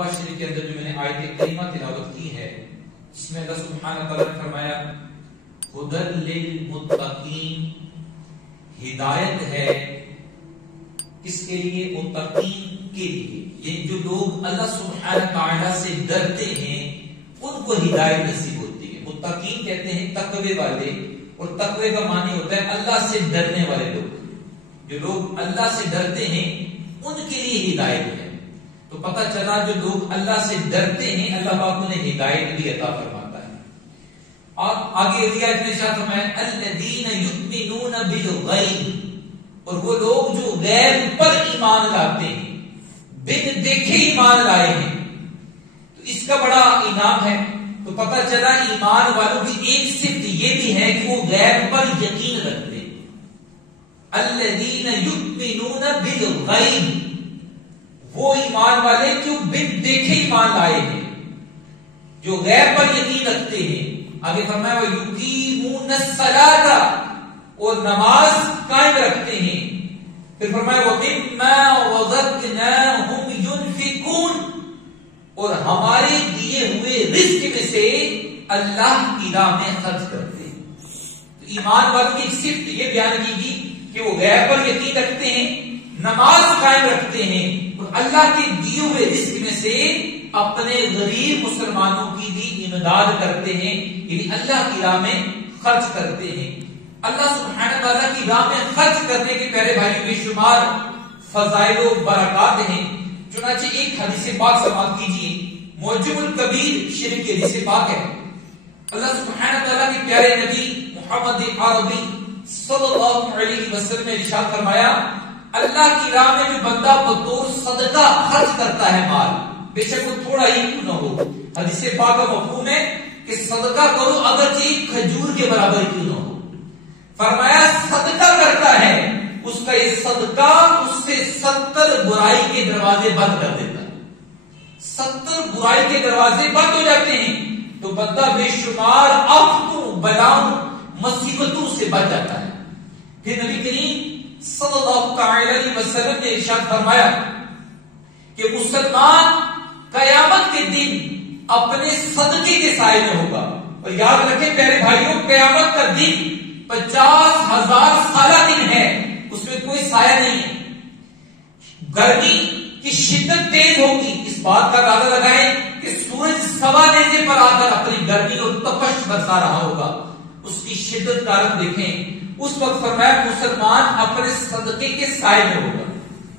توبہ شریف کے اندر جو میں نے آیت کریمہ تلاوت کی ہے، اس میں اللہ سبحانہ تعالیٰ نے فرمایا ہدی للمتقین، ہدایت ہے کس کے لیے؟ متقین کے لیے، یہ جو لوگ اللہ سبحانہ تعالیٰ سے ڈرتے ہیں ان کو ہدایت نصیب ہوتی ہے۔ متقین کہتے ہیں تقوی والے، اور تقوی کا معنی ہوتا ہے اللہ سے ڈرنے والے لوگ۔ جو لوگ اللہ سے ڈرتے ہیں ان کے لیے ہدایت ہے۔ تو پتہ چلا جو لوگ اللہ سے ڈرتے ہیں اللہ پاک انہیں ہدایت بھی عطا فرماتا ہے۔ اور آگے آیت میں ارشاد فرمایا الذین یؤمنون بالغیب، اور وہ لوگ جو غیب پر ایمان لاتے ہیں، بن دیکھے ایمان لائے ہیں، تو اس کا بڑا انعام ہے۔ تو پتہ چلا ایمان والوں کی ایک صفت یہ بھی ہے کہ وہ غیب پر یقین رکھتے ہیں۔ الذین یؤمنون بالغیب، وہ ایمان والے جو بن دیکھے ایمان لائے ہیں، جو غیب پر یقین رکھتے ہیں۔ آگے فرمایا وَيُقِيمُونَ الصَّلَاةَ، اور نماز قائم رکھتے ہیں۔ پھر فرمایا وَمِمَّا رَزَقْنَاهُمْ يُنْفِقُونَ، اور ہمارے دیے ہوئے رزق میں سے اللہ کی راہ میں خرچ کرتے ہیں۔ تو ایمان والوں کی ایک صفت یہ بیان کی گئی کہ وہ غیب پر یقین رکھتے ہیں، نماز قائم رکھتے ہیں، اور اللہ کے دیے ہوئے رزق میں سے اپنے غریب مسلمانوں کی بھی امداد کرتے ہیں، یعنی اللہ کی راہ میں خرچ کرتے ہیں۔ اللہ سبحانہ تعالیٰ کی راہ میں خرچ کرنے کے پیارے بھائیوں بے شمار فضائل و برکات ہیں۔ چنانچہ ایک حدیث پاک سماعت کیجیے، معجم الکبیر شریف کی حدیث پاک ہے۔ اللہ سبحانہ تعالیٰ کے پیارے نبی محمد عربی صلی اللہ علیہ وسلم نے ارشاد فرمایا اللہ کی راہ میں جو بندہ بطور صدقہ خرچ کرتا ہے مال، بے شک وہ تھوڑا ہی کیوں نہ ہو، حدیث پاک کا مفہوم ہے کہ صدقہ کرو اگرچہ ایک کھجور کے برابر کیوں نہ ہو، فرمایا صدقہ کرتا ہے اس کا یہ صدقہ اس سے 70 برائی کے دروازے بند کر دیتا ہے، 70 برائی کے دروازے بند ہو جاتے ہیں، تو بندہ بے شمار آفتوں بلاؤں مصیبتوں سے بچ جاتا ہے۔ پھر نبی کریم صلی اللہ علیہ وسلم نے ارشاد فرمایا کہ مسلمان قیامت کے دن اپنے صدقے کے سائے میں ہوگا، اور یاد رکھیں پیارے بھائیوں قیامت کا دن 50,000 سالہ دن ہے، اس میں کوئی سایہ نہیں ہے، گرمی کی شدت تیز ہوگی، اس بات کا اندازہ لگائیں کہ سورج سوا نیزے پر آ کر اپنی گرمی اور تپش برسا رہا ہوگا، اس کی شدت کا رنگ دیکھیں۔ اس وقت فرمایا مسلمان اپنے صدقے کے سائے میں ہوگا،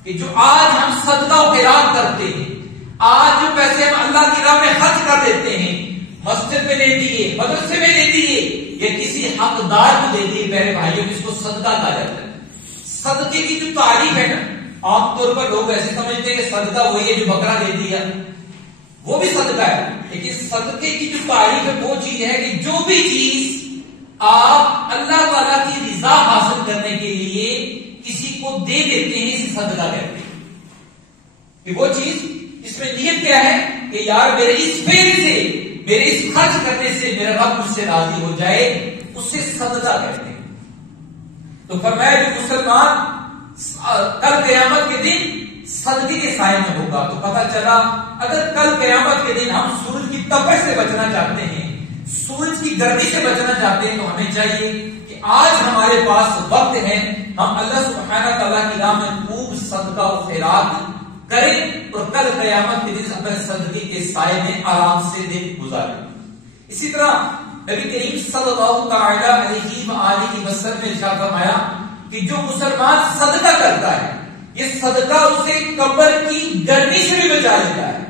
کہ جو آج ہم صدقہ و خیرات کرتے ہیں، آج جو پیسے ہم اللہ کی راہ میں خرچ کر دیتے ہیں، مسجد میں دے دیے، مدرسے میں دے دیے، یا کسی حقدار کو دے دیے، میرے بھائیوں اس کو صدقہ کہا جاتا ہے۔ صدقے کی جو تعریف ہے نا، عام طور پر لوگ ایسے سمجھتے ہیں کہ صدقہ وہی ہے جو بکرا دے دیا، وہ بھی صدقہ ہے، لیکن صدقے کی جو تعریف ہے وہ چیز ہے کہ جو بھی چیز آپ اللہ تعالیٰ کی رضا حاصل کرنے کے لیے کسی کو دے دیتے ہیں، اسے صدقہ کہتے ہیں۔ کہ وہ چیز اس میں نیت کیا ہے کہ یار میرے اس فعل سے، میرے اس خرچ کرنے سے میرا رب مجھ سے راضی ہو جائے، اسے صدقہ کہتے ہیں۔ تو فرمایا جو مسلمان کل قیامت کے دن صدقے کے سائے میں ہوگا، تو پتہ چلا اگر کل قیامت کے دن ہم سورج کی تپش سے بچنا چاہتے ہیں، سورج کی گرمی سے بچنا چاہتے ہیں، تو ہمیں چاہیے کہ آج ہمارے پاس وقت ہے، ہم اللہ سبحانہ تعالیٰ کی راہ میں خوب صدقہ و خیرات کریں، اور کل قیامت کے دن اپنے صدقے کے سائے میں آرام سے دن گزاریں۔ اسی طرح نبی کریم صلی اللہ علیہ وآلہ وسلم نے ارشاد فرمایا کہ جو مسلمان صدقہ کرتا ہے، یہ صدقہ اسے قبر کی گرمی سے بھی بچا لیتا ہے۔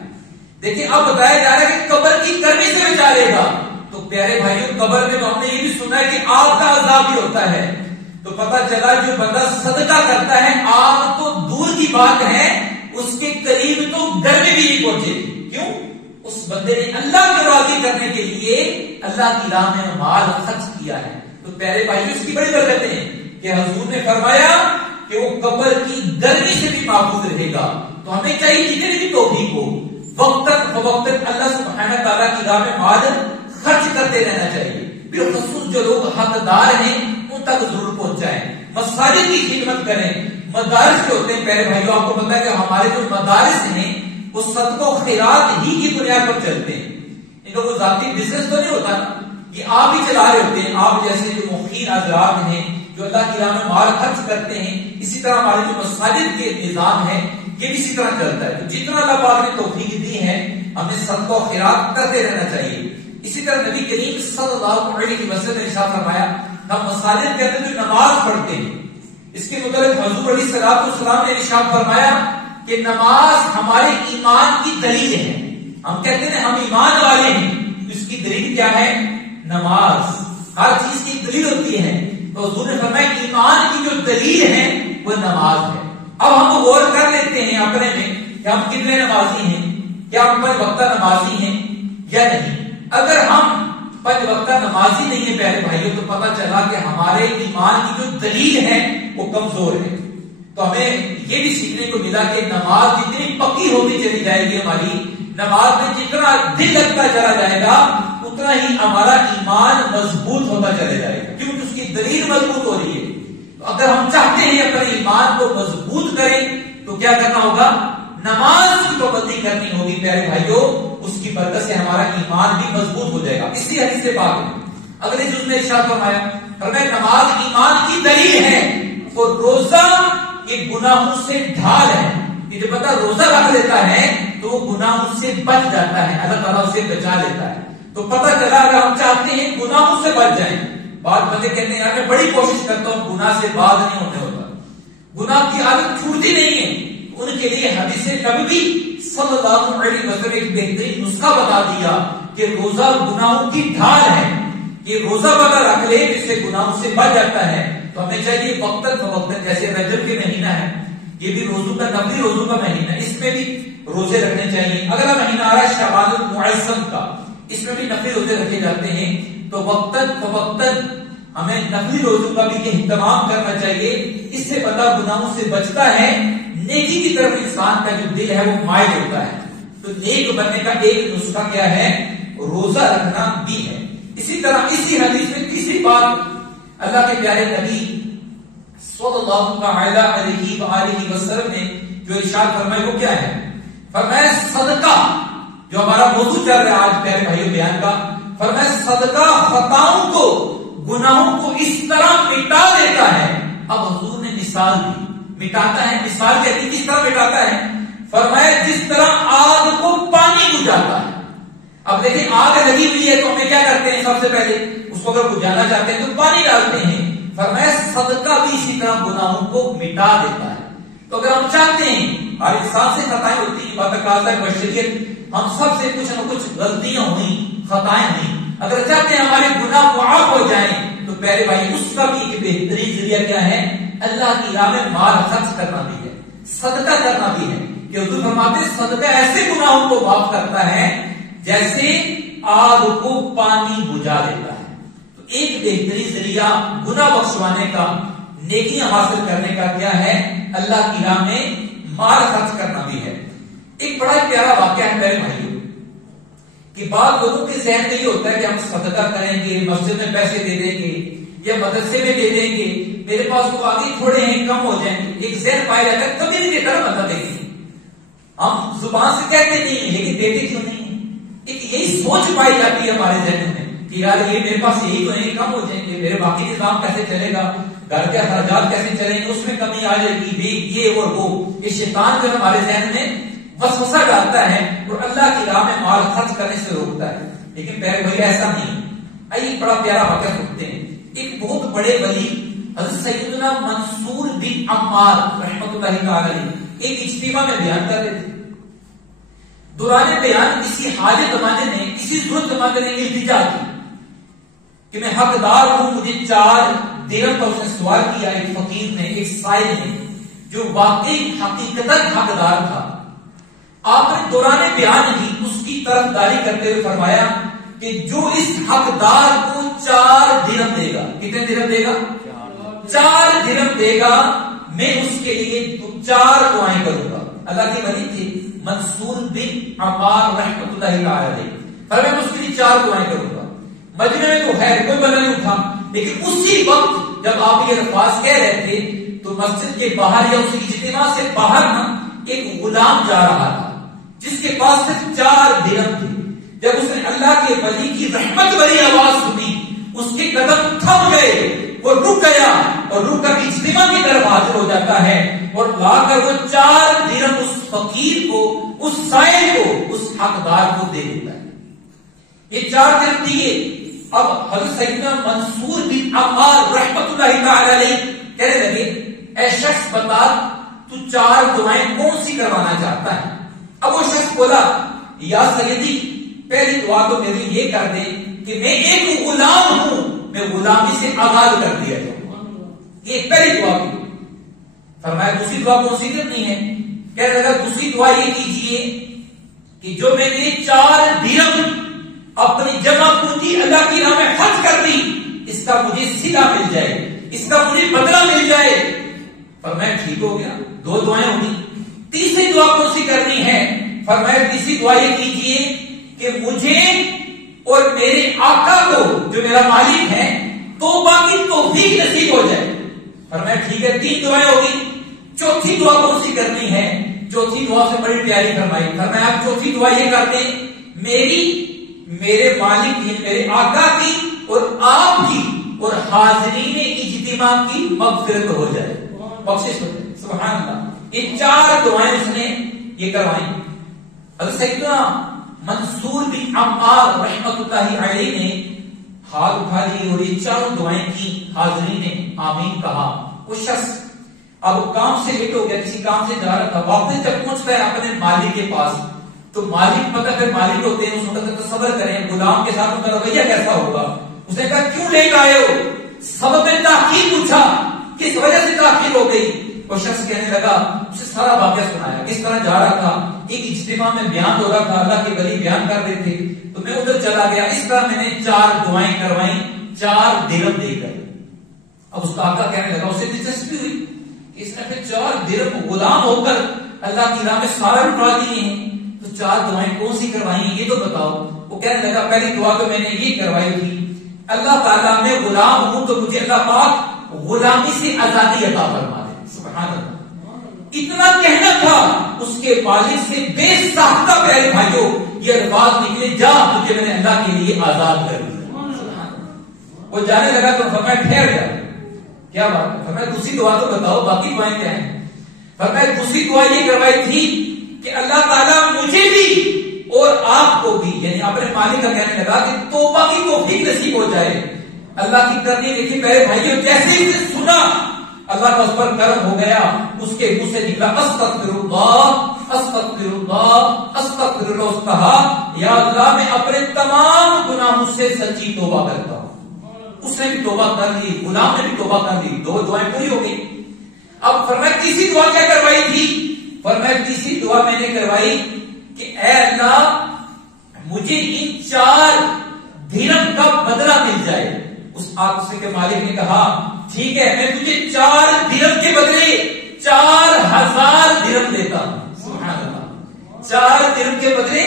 دیکھیں اب بتایا جا رہا ہے کہ قبر کی گرمی سے بچا لے گا، تو پیارے بھائیوں قبر میں تو ہم نے یہ بھی سنا ہے کہ آگ کا عذاب بھی ہوتا ہے، تو پتہ چلا جو بندہ صدقہ کرتا ہے آگ تو دور کی بات ہے، اس کے قریب تو گرمی بھی نہیں پہنچے گی۔ کیوں؟ اس بندے نے اللہ کو راضی کرنے کے لیے اللہ کی راہ میں مال خرچ کیا ہے۔ تو پیارے بھائیوں اس کی بڑی برکتیں ہیں کہ حضور نے فرمایا کہ وہ قبر کی گرمی سے بھی محفوظ رہے گا۔ تو ہمیں چاہیے جتنی بھی توفیق ہو وقتاً فوقتاً اللہ سبحانہ تعالیٰ کی راہ میں مال خرچ کرتے رہنا چاہیے۔ بالخصوص جو لوگ حقدار ہیں ان تک ضرور پہنچائیں، مساجد کی خدمت کریں، مدارس کے ہوتے ہیں پیارے بھائیوں، آپ کو پتا ہے کہ ہمارے جو مدارس ہیں وہ صدقہ و خیرات ہی کی بنیاد پر چلتے ہیں. ان کا کوئی ذاتی بزنس تو نہیں ہوتا نا، یہ آپ ہی چلا رہے ہوتے ہیں. آپ جیسے جو مخیر حضرات ہیں جو اللہ کی راہ میں مال خرچ کرتے ہیں، اسی طرح ہمارے جو مساجد کے نظام ہے یہ بھی اسی طرح چلتا ہے. تو جتنا اللہ پاک نے توفیق دی ہے ہمیں صدقہ و خیرات کرتے رہنا چاہیے. اسی طرح نبی کریم صلی اللہ علیہ وسلم نے ارشاد فرمایا ہم مساجد کے اندر جو نماز پڑھتے ہیں اس کے متعلق حضور علیہ الصلوۃ والسلام نے ارشاد فرمایا کہ نماز ہمارے ایمان کی دلیل ہے. ہم کہتے ہیں ہم ایمان والے ہیں، اس کی دلیل کیا ہے؟ نماز. ہر چیز کی دلیل ہوتی ہے، تو حضور نے فرمایا کہ ایمان کی جو دلیل ہے وہ نماز ہے. اب ہم غور کر لیتے ہیں اپنے میں کہ ہم کتنے نمازی ہیں، کیا ہم 5 وقتہ نمازی ہیں یا نہیں. اگر ہم 5 وقتہ نمازی نہیں ہیں پیارے بھائیوں تو پتہ چلا کہ ہمارے ایمان کی جو دلیل ہے وہ کمزور ہے. تو ہمیں یہ بھی سیکھنے کو ملا کہ نماز جتنی پکی ہوتی چلی جائے گی، ہماری نماز میں جتنا دل لگتا چلا جائے گا اتنا ہی ہمارا ایمان مضبوط ہوتا چلے جائے گا، کیونکہ اس کی دلیل مضبوط ہو رہی ہے. تو اگر ہم چاہتے ہیں اپنے ایمان کو مضبوط کریں تو کیا کرنا ہوگا؟ نماز کی پابندی کرنی ہوگی پیارے بھائیوں. اس کی برکت سے ہمارا ایمان بھی مضبوط ہو جائے گا. اسی حدیث سے بات ہے اگلے جز میں ارشاد فرمایا نماز ایمان کی دلیل ہے اور روزہ یہ گناہوں سے ڈھال ہے. یہ جو بندہ روزہ رکھ لیتا ہے تو وہ گناہوں سے بچ جاتا ہے، اللہ تعالیٰ اسے بچا لیتا ہے. تو پتہ چلا اگر ہم چاہتے ہیں گناہوں سے بچ جائیں، بعض بندے کہتے ہیں میں بڑی کوشش کرتا ہوں گناہ سے باز نہیں ہونے ہوتا، گناہ کی عادت چھوٹتی نہیں ہے. ان کے لیے حدیث نبوی صلی اللہ علیہ وسلم ایک بہترین نسخہ بتا دیا کہ روزہ گناہوں کی ڈھال ہے. یہ روزہ بندہ رکھ لے جس سے گناہوں سے بچ جاتا ہے. تو ہمیں چاہیے وقتاً فوقتاً، جیسے رجب کے مہینہ ہے یہ بھی روزوں کا نفلی روزوں کا مہینہ ہے، اس میں بھی روزے رکھنے چاہیے. اگلا مہینہ آ رہا ہے شعبان المعظم کا، اس میں بھی نفلی روزے رکھے جاتے ہیں. تو وقتاً فوقتاً ہمیں نفلی روزوں کا بھی اہتمام کرنا چاہیے. اس سے بندہ گناہوں سے بچتا ہے، نیکی کی طرف انسان کا جو دل ہے وہ مائل ہوتا ہے. تو نیک بننے کا ایک نسخہ کیا ہے؟ روزہ رکھنا بھی ہے. اسی طرح اسی حدیث میں تیسری بات اللہ کے پیارے نبی صلی اللہ علیہ وآلہ وسلم نے جو ارشاد فرمایا وہ کیا ہے؟ فرمایا صدقہ، جو ہمارا موضوع چل رہا ہے آج پیارے بھائیوں بیان کا، فرمایا صدقہ خطاؤں کو، گناہوں کو اس طرح مٹا دیتا ہے. اب حضور نے مثال دی، مٹاتا ہے، مثال کیا دی، کس طرح مٹاتا ہے؟ فرمایا جس طرح آگ کو پانی بجھاتا ہے. اب دیکھیں آگ لگی ہوئی ہے تو ہمیں کیا کرتے ہیں؟ سب سے پہلے اس کو اگر بجھانا چاہتے ہیں تو پانی ڈالتے ہیں. فرمایا صدقہ بھی اسی طرح گناہوں کو مٹا دیتا ہے. تو اگر ہم چاہتے ہیں، ہر انسان سے خطائیں ہوتی ہیں، بتقاضا بشریت ہم سب سے کچھ نہ کچھ غلطیاں ہوئیں، خطائیں ہوئیں، اگر چاہتے ہیں ہمارے گناہ معاف ہو جائیں تو پیارے بھائی اس کا بھی ایک بہترین ذریعہ کیا ہے؟ اللہ کی راہ میں مال خرچ کرنا بھی ہے، صدقہ کرنا بھی ہے. کہ حضور فرماتے ہیں صدقہ ایسے گناہوں کو معاف کرتا ہے جیسے آگ کو پانی بجھا دیتا ہے. تو ایک بہترین ذریعہ گناہ بخشوانے کا، نیکیاں حاصل کرنے کا کیا ہے؟ اللہ کی راہ میں مال خرچ کرنا بھی ہے. ایک بڑا پیارا واقعہ ہے میرے بھائیوں کہ بعض لوگوں کے ذہن میں یہ ہوتا ہے کہ ہم صدقہ کریں گے، مسجد میں پیسے دے دیں گے یا مدرسے میں دے دیں گے، میرے پاس تو آگے تھوڑے ہیں کم ہو جائیں گے. ایک ذہن پایا جاتا ہے کبھی نہیں دیتا نا بندہ دیکھیں، ہم زبان سے کہتے نہیں ہیں لیکن دیتے کیوں نہیں؟ ایک یہی سوچ پائی جاتی ہے ہمارے ذہن میں کہ یار یہ میرے پاس یہی تو نہیں، کم ہو جائیں گے، میرے باقی نظام کیسے چلے گا، گھر کے اخراجات کیسے چلیں گے، اس میں کمی آ جائے گی، یہ اور وہ. یہ شیطان جو ہمارے ذہن میں وسوسہ ڈالتا ہے اور اللہ کی راہ میں مال خرچ کرنے سے روکتا ہے. لیکن پیارے بھائی ایسا نہیں. آئیے بڑا پیارا واقعہ سنتے ہیں. ایک بہت بڑے ولی حضرت سیدنا منصور بن عمار رحمۃ اللہ تعالی ایک اجتماع میں بیان کر رہے تھے. دوران بیان کسی حاجت زمانے نے، کسی ضرورت زمانے نے التجا کی کہ میں حقدار ہوں، مجھے 4 درہم کا اس نے سوال کیا. ایک فقیر نے، ایک سائل نے جو واقعی حقیقتاً حقدار تھا. آپ نے دوران بیان ہی اس کی طرفداری کرتے ہوئے فرمایا کہ جو اس حقدار کو 4 درہم دے گا، کتنے درہم دے گا؟ 4 درہم دے گا، میں اس کے لیے 4 دعائیں کروں گا. اللہ کے ولی تھے منصور بن عمار رحمۃ اللہ تعالی. فرمایا میں اس کے لیے 4 دعائیں کروں گا. مجمع میں تو خیر کوئی بندہ نہیں اٹھا، لیکن اسی وقت جب آپ یہ الفاظ کہہ رہے تھے تو مسجد کے باہر یا اس اجتماع سے باہر نا ایک غلام جا رہا تھا. جس کے پاس صرف 4 درہم تھے، جب اس نے اللہ کے ولی کی رحمت بھری آواز سنی، اس کے قدم تھم گئے، وہ رک گیا اور رک کر اجتماع کی طرف حاضر ہو جاتا ہے اور لا کر وہ 4 درہم اس فقیر کو، اس سائل کو، اس حقدار کو دے دیتا ہے۔ یہ 4 درہم دیے۔ اب حضرت سیدنا منصور بن عمار رحمت اللہ تعالی علیہ کہنے لگے، اے شخص بتا تو 4 دعائیں کون سی کروانا چاہتا ہے؟ اب وہ شخص بولا، یا سیدی پہلی دعا تو میری یہ کر دے کہ میں ایک غلام ہوں، میں غلامی سے آزاد کر دیا جاؤں، یہ پہلی دعا کی۔ فرمایا دوسری دعا کون سی کرنی ہے؟ کہنے لگا دوسری دعا یہ کیجئے کہ جو میں نے 4 درہم اپنی جمع پونجی اللہ کی راہ میں خرچ کر دی، اس کا مجھے صلہ مل جائے، اس کا مجھے بدلہ مل جائے۔ فرمایا ٹھیک ہو گیا، 2 دعائیں ہوگی۔ تیسری دعا کون سی کرنی ہے؟ فرمایا تیسری دعا یہ کیجئے کہ مجھے اور میرے آقا کو جو میرا مالک ہے توبہ کی توفیق نصیب ہو جائے۔ فرمایا ٹھیک ہے، 3 دعائیں ہوگی۔ چوتھی دعا کون سی کرنی ہے؟ چوتھی دعا سے بڑی پیاری فرمائی۔ فرمایا آپ چوتھی دعا یہ کرتے ہیں، میرے مالک کی، میرے آقا کی اور آپ کی اور حاضرین اجتماع کی مغفرت ہو جائے، بخشش ہو جائے۔ سبحان اللہ، یہ 4 دعائیں اس نے یہ کروائی۔ حضرت سیدنا منصور بن عمار رحمت اللہ علیہ نے ہاتھ اٹھا لیے اور یہ 4 دعائیں کی، حاضرین نے آمین کہا۔ وہ شخص اب کام سے لیٹ ہو گیا، کسی کام سے جا رہا تھا، واپس جب پہنچتا ہے اپنے مالک کے پاس تو مالک پتہ پھر مالک ہوتے ہیں، اس وقت صبر کریں، غلام کے ساتھ ان کا رویہ کیسا ہوگا۔ اس نے کہا کیوں لیٹ آئے ہو؟ سبب تاخیر پوچھا، کس وجہ سے تاخیر ہو گئی؟ وہ شخص کہنے لگا، اسے سارا واقعہ سنایا، کس طرح جا رہا تھا، ایک اجتماع میں بیان ہو رہا تھا، اللہ کے ولی بیان کر رہے تھے تو میں ادھر چلا گیا، اس طرح میں نے 4 دعائیں کروائیں 4 درہم دے کر۔ اب اس کا آقا کہنے لگا، اسے دلچسپی ہوئی کہ اس نے پھر 4 درہم غلام ہو کر اللہ کی راہ میں سارا لٹا دیے ہیں، تو 4 دعائیں کون سی کروائی یہ تو بتاؤ۔ وہ کہنے لگا پہلی دعا تو میں نے یہ کروائی تھی، اللہ تعالیٰ میں غلام ہوں تو مجھے اللہ پاک غلامی سے آزادی عطا فرما دے۔ سبحان اللہ، اتنا کہنا تھا اس کے مالک سے بے ساختہ پیارے بھائیوں یہ الفاظ نکلے، جا تجھے میں نے اللہ کے لیے آزاد کر دیا۔ وہ جانے لگا تو فرمایا ٹھہر جا، کیا بات ہے؟ فرمایا دوسری دعا تو بتاؤ، باقی دعائیں کیا ہیں؟ فرمایا دوسری دعا یہ کروائی تھی کہ اللہ تعالیٰ مجھے بھی اور آپ کو بھی، یعنی اپنے مالک کا کہنے لگا کہ توبہ کی توفیق نصیب ہو جائے۔ اللہ کی کرنی دیکھی پیارے بھائیوں، جیسے ہی اسے سنا اللہ کا اس پر کرم ہو گیا، اس کے منہ سے نکلا استغفر اللہ استغفر اللہ استغفر اللہ، اس کہا یا اللہ میں اپنے تمام گناہوں سے سچی توبہ کرتا ہوں۔ اس نے بھی توبہ کر لی، غلام نے بھی توبہ کر لی، 2 دعائیں پوری ہو گئی۔ اب فرمایا تیسری دعا کیا کروائی تھی؟ فرمایا تیسری دعا میں نے کروائی کہ اے اللہ مجھے ان 4 درہم کا بدلہ مل جائے۔ اس آقا کے مالک نے کہا ٹھیک ہے، میں تجھے 4 درہم کے بدلے 4000 درہم دیتا ہوں۔ سبحان اللہ، 4 درہم کے بدلے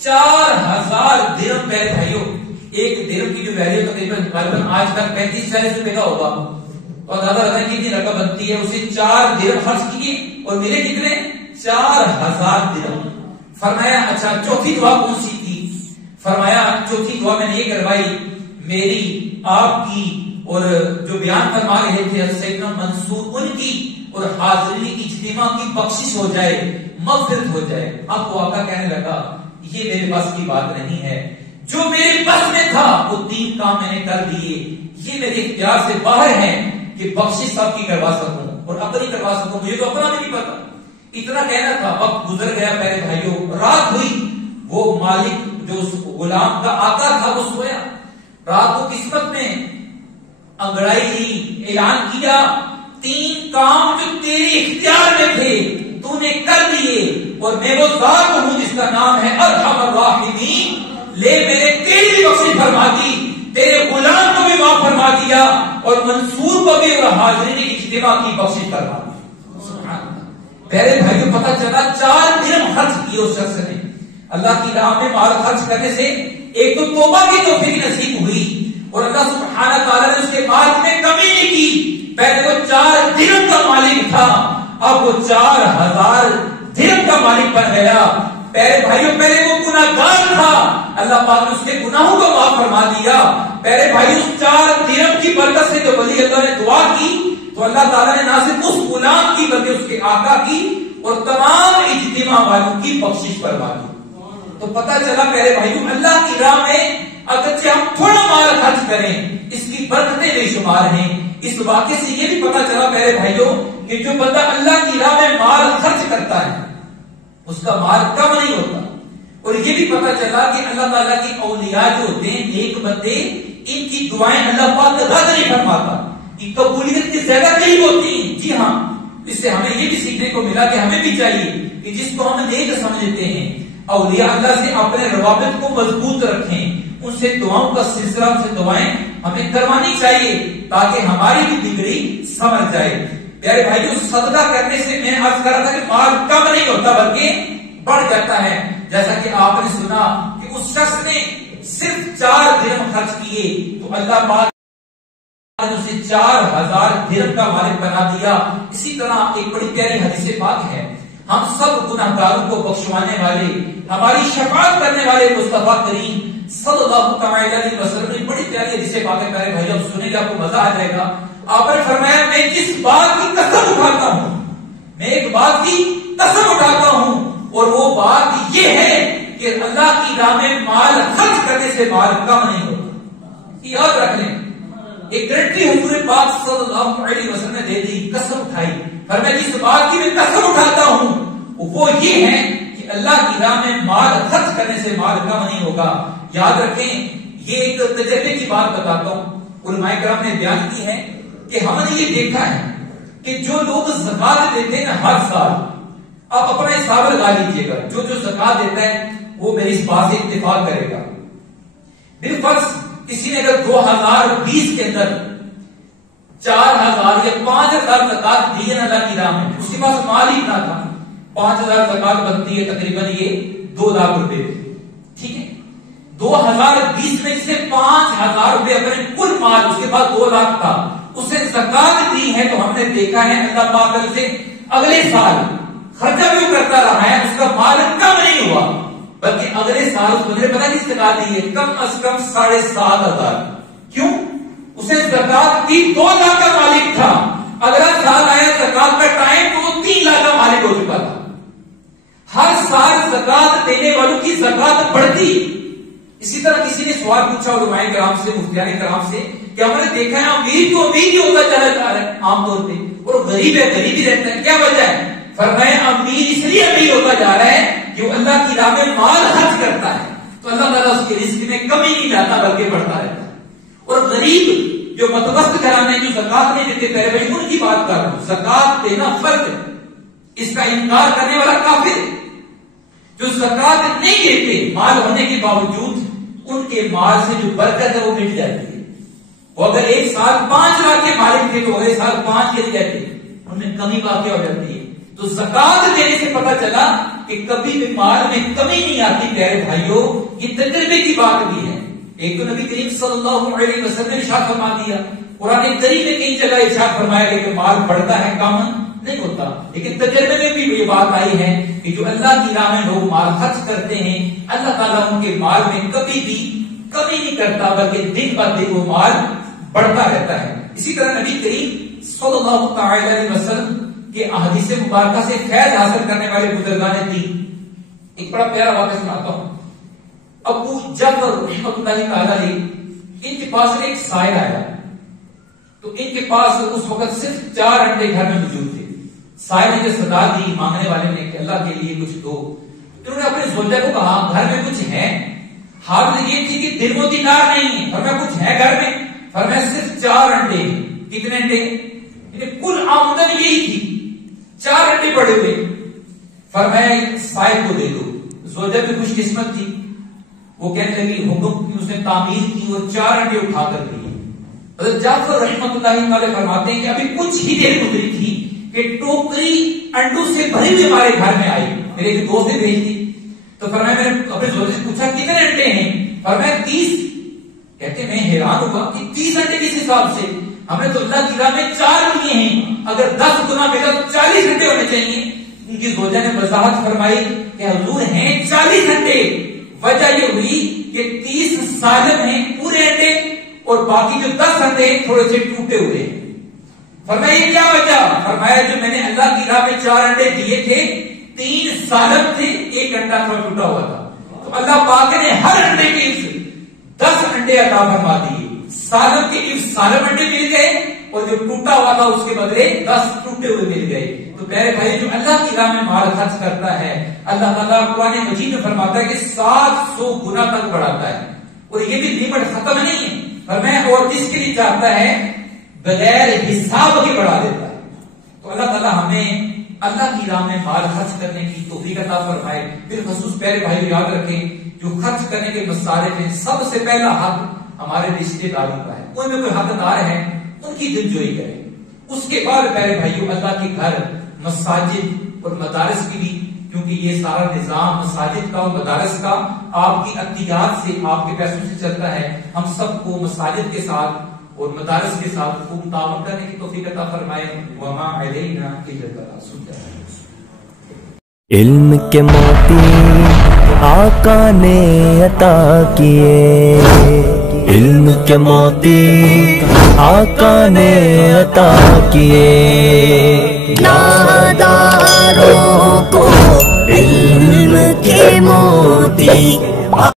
4000 درہم۔ میرے بھائیوں ایک درہم کی جو ویلیو تقریباً آج تک 35-40 روپے کا ہوگا، اور زیادہ رہنے کی رقم بنتی ہے، اسے 4 درہم خرچ کیے اور ملے کتنے؟ 4000 درہم۔ فرمایا اچھا چوتھی دعا کون سی تھی؟ فرمایا چوتھی دعا میں نے یہ کروائی، میری آپ کی اور جو بیان فرما رہے تھے سیدنا منصور ان کی اور حاضرین اجتماع کی بخشش ہو جائے، مغفرت ہو جائے۔ اب وہ آقا کہنے لگا یہ میرے بس کی بات نہیں ہے، جو میرے بس میں تھا وہ 3 کام میں نے کر دیے، یہ میرے اختیار سے باہر ہے کہ بخشش سب کی کروا سکوں اور اپنی کروا سکوں، مجھے تو اپنا بھی نہیں پتا۔ اتنا کہنا تھا، وقت گزر گیا پیارے بھائیوں، رات ہوئی، وہ مالک جو اس غلام کا آقا تھا وہ سویا، رات کو قسمت میں انگڑائی لی، اعلان کیا 3 کام جو تیرے اختیار میں تھے تو نے کر دیے، اور میں وہ ذات ہوں جس کا نام ہے ارحم الراحمین، لے میں نے تیری بخشش فرما دی، تیرے غلام کو بھی معاف فرما دیا اور منصور کو بھی اور حاضرین اجتماع کی بخشش فرما دی۔ پیارے بھائیوں پتہ چلا 4 درہم خرچ کیے اس شخص نے اللہ کی راہ میں، مال خرچ کرنے سے ایک تو توبہ کی توفیق نصیب ہوئی اور اللہ سبحانہ تعالیٰ نے اس کے مال میں کمی نہیں کی۔ پہلے وہ 4 درہم کا مالک تھا، اب وہ 4000 درہم کا مالک بن گیا۔ پیارے بھائیوں پہلے وہ گناہگار تھا، اللہ پاک نے اس کے گناہوں کو معاف فرما دیا۔ پیارے بھائیوں 4 درہم کی برکت سے جو ولی اللہ نے دعا کی تو اللہ تعالیٰ نے نہ صرف اس غلام کی بلکہ اس کے آقا کی اور تمام اجتماع والوں کی بخشش فرما دی۔ تو پتہ چلا پیارے بھائیوں اللہ کی راہ میں اگرچہ ہم تھوڑا مال خرچ کریں اس کی برکتیں بے شمار ہیں۔ اس واقعے سے یہ بھی پتہ چلا پیارے بھائیوں کہ جو بندہ اللہ کی راہ میں مال خرچ کرتا ہے اس کا مال کم نہیں ہوتا، اور یہ بھی پتہ چلا کہ اللہ تعالیٰ کی اولیاء جو ہوتے ہیں نیک بندے ان کی دعائیں اللہ پاک رد نہیں فرماتا، کہ قبولیت کی زیادہ قریب ہوتی ہیں۔ جی ہاں، اس سے ہمیں یہ بھی سیکھنے کو ملا کہ ہمیں بھی چاہیے کہ جس کو ہم نیک سمجھتے ہیں اولیاء اللہ سے اپنے روابط کو مضبوط رکھیں، ان سے دعاؤں کا سلسلہ، ان سے دعائیں ہمیں کروانی چاہیے تاکہ ہماری بھی بگڑی سمجھ جائے۔ پیارے بھائیوں صدقہ کرنے سے میں عرض کر رہا تھا کہ مال کم نہیں ہوتا بلکہ بڑھ جاتا ہے، جیسا کہ آپ نے سنا کہ اس شخص نے صرف 4 درہم خرچ کیے تو اللہ پاک نے اسے 4000 درہم کا مالک بنا دیا۔ اسی طرح ایک بڑی پیاری حدیث پاک ہے، ہم سب گناہگاروں کو بخشوانے والے، ہماری شفاعت کرنے والے مصطفیٰ کریم صلی اللہ علیہ وسلم نے بڑی پیاری حدیث پاک ہے۔ پیارے بھائی اب سنیں گے آپ کو مزہ آ جائے گا۔ آپ نے فرمایا میں جس بات کی قسم اٹھاتا ہوں، میں ایک بات کی قسم اٹھاتا ہوں اور وہ بات یہ ہے کہ اللہ کی راہ میں مال خرچ کرنے سے مال کم نہیں ہوتا۔ یاد رکھ لیں، ایک گارنٹی حضور پاک صلی اللہ علیہ وسلم نے دے دی، قسم اٹھائی، فرمایا جس بات کی میں قسم اٹھاتا ہوں وہ یہ ہے کہ اللہ کی راہ میں مال خرچ کرنے سے مال کم نہیں ہوگا۔ یاد رکھیں، یہ ایک تجربے کی بات بتاتا ہوں، علماء کرام نے بیان کی ہے کہ ہم نے یہ دیکھا ہے کہ جو لوگ زکات دیتے ہیں نا ہر سال، آپ اپنا حساب لگا لیجئے گا، جو زکات دیتا ہے وہ میری اس بات سے اتفاق کرے گا۔ بالفرض کسی نے اگر 2020 کے اندر 4000 یا 5000 زکات دی ہے نا اللہ کی راہ میں، اس کے پاس مال ہی اتنا تھا، 5000 زکات بنتی ہے تقریباً یہ 2 لاکھ روپے، ٹھیک ہے، 2020 میں سے 5000 روپے اپنے کل مال، اس کے پاس 2 لاکھ تھا، اسے زکات دی ہے، تو ہم نے دیکھا ہے اللہ پاک سے اگلے سال خرچہ بھی کرتا رہا ہے، اس کا مال کم نہیں ہوا، بلکہ اگلے سال اس بندے نے پتہ نہیں زکات دی ہے کم از کم 7500۔ کیوں؟ اسے زکات دی 2 لاکھ کا مالک تھا، اگلا سال آیا زکات کا ٹائم تو وہ 3 لاکھ کا مالک ہو چکا تھا۔ ہر سال زکات دینے والوں کی زکات بڑھتی۔ اسی طرح کسی نے سوال پوچھا علماء کرام سے، مفتیان کرام سے، کہ ہم نے دیکھا ہے امیر تو امیر ہی ہوتا چلا جا رہا ہے عام طور پہ، اور غریب ہے غریب ہی رہتا ہے، کیا وجہ ہے؟ فرمایا امیر اس لیے امیر ہوتا جا رہا ہے کہ وہ اللہ کی راہ میں مال خرچ کرتا ہے تو اللہ تعالیٰ اس کے رزق میں کمی نہیں لاتا بلکہ بڑھتا رہتا ہے، اور غریب جو متوسط گھرانے جو زکات نہیں دیتے، پہلے بھائی ان کی بات کر رہا ہوں، زکات دینا فرض ہے، اس کا انکار کرنے والا کافر ہے۔ جو زکات نہیں دیتے مال ہونے کے باوجود ان کے مال سے جو برکت ہے وہ مٹ جاتی ہے، وہ اگر ایک سال 5 لاکھ کے مالک تھے تو اگلے سال 5 کے جاتے، ان میں کمی واقع ہو جاتی ہے۔ تو زکات دینے سے پتہ چلا کہ کبھی بھی مال میں کمی نہیں آتی۔ پیارے بھائیوں یہ تجربے کی بات بھی ہے، ایک تو نبی کریم صلی اللہ علیہ وسلم نے ارشاد فرما دیا، قرآن کریم میں کئی جگہ ارشاد فرمایا گیا کہ مال بڑھتا ہے کم نہیں ہوتا، لیکن تجربے میں بھی یہ بات آئی ہے کہ جو اللہ کی راہ میں لوگ مال خرچ کرتے ہیں اللہ تعالیٰ ان کے مال میں کبھی بھی کمی نہیں کرتا بلکہ دن بہ دن وہ مال بڑھتا رہتا ہے۔ اسی طرح نبی کریم صلی اللہ تعالی علیہ وسلم کے احادیث مبارکہ سے فیض حاصل کرنے والے بزرگان دین، ایک بڑا پیارا واقعہ سناتا ہوں۔ ابو جعفر رحمۃ اللہ تعالی علیہ، ان کے پاس ایک سائل آیا تو ان کے پاس اس وقت صرف 4 انڈے گھر میں موجود تھے۔ سائل نے جو صدا دی مانگنے والے نے کہ اللہ کے لیے کچھ دو، انہوں نے اپنے زوجہ کو کہا گھر میں کچھ ہے؟ حالت یہ تھی کہ درہم و دینار نہیں ہے، فرمایا کچھ ہے گھر میں؟ فرمایا صرف 4 انڈے۔ کتنے انڈے؟ کل آمدن یہی تھی، 4 انڈے پڑے ہوئے۔ فرمایا سائل کو دے دو۔ زوجہ بھی خوش قسمت تھی، وہ کہنے لگی حکم کی، اس نے تعمیر کی اور 4 انڈے اٹھا کر دی۔ حضرت جعفر رحمۃ اللہ علیہ فرماتے ہیں کہ ابھی کچھ ہی دیر گزری تھی کہ ٹوکری انڈوں سے بھری ہوئی ہمارے گھر میں آئی، میرے ایک دوست نے بھیج دی۔ تو فرمایا میں نے اپنے زوجہ سے پوچھا کتنے انڈے ہیں؟ فرمایا 30۔ کہتے میں حیران ہوا کہ 30 انڈے کس حساب سے؟ ہم نے تو اللہ کی راہ میں 4 لیے ہیں، اگر 10 گنا ملا تو 40 انڈے ہونے چاہیے۔ کی زوجہ نے وضاحت فرمائی کہ حضور ہیں 40 انڈے، وجہ یہ ہوئی کہ 30 سالم ہیں پورے انڈے اور باقی جو 10 انڈے تھوڑے سے ٹوٹے ہوئے ہیں۔ فرمایا یہ کیا وجہ؟ فرمایا جو میں نے اللہ کی راہ میں 4 انڈے دیے تھے 3 سالم تھے، 1 انڈا تھوڑا ٹوٹا ہوا تھا، تو اللہ پاک نے ہر انڈے کے 10 انڈے عطا فرما دیے، سالم کے 1 سالم انڈے مل گئے اور جو ٹوٹا ہوا تھا اس کے بدلے 10 ٹوٹے ہوئے مل گئے۔ تو پیارے بھائی جو اللہ کی راہ میں مال خرچ کرتا ہے اللہ تعالیٰ قرآن مجید میں فرماتا ہے کہ 700 گنا تک بڑھاتا ہے، اور یہ بھی لمٹ ختم نہیں ہے، فرمایا اور جس کے لیے چاہتا ہے بغیر حساب کے بڑھا دیتا ہے۔ تو اللہ تعالیٰ ہمیں اللہ کی راہ میں مال خرچ کرنے کی توفیق عطا فرمائے۔ بالخصوص پیارے بھائی یاد رکھیں جو خرچ کرنے کے مصارف ہیں سب سے پہلا حق ہمارے رشتے داروں کا ہے، ان میں کوئی حقدار ہے ان کی دلجوئی کریں، اس کے بعد پیارے بھائیوں اللہ کے گھر مساجد اور مدارس کی بھی، کیونکہ یہ سارا نظام مساجد کا اور مدارس کا آپ کی عطیات سے آپ کے پیسوں سے چلتا ہے، ہم سب کو مساجد کے ساتھ اور مدارس کے ساتھ خوب تعاون کرنے کی توفیق عطا فرمائے۔ وما علینا الا البلاغ۔ علم کے موتی آقا نے عطا کیے، علم کے موتی آقا نے عطا کیے، ناداروں کو علم کے موتی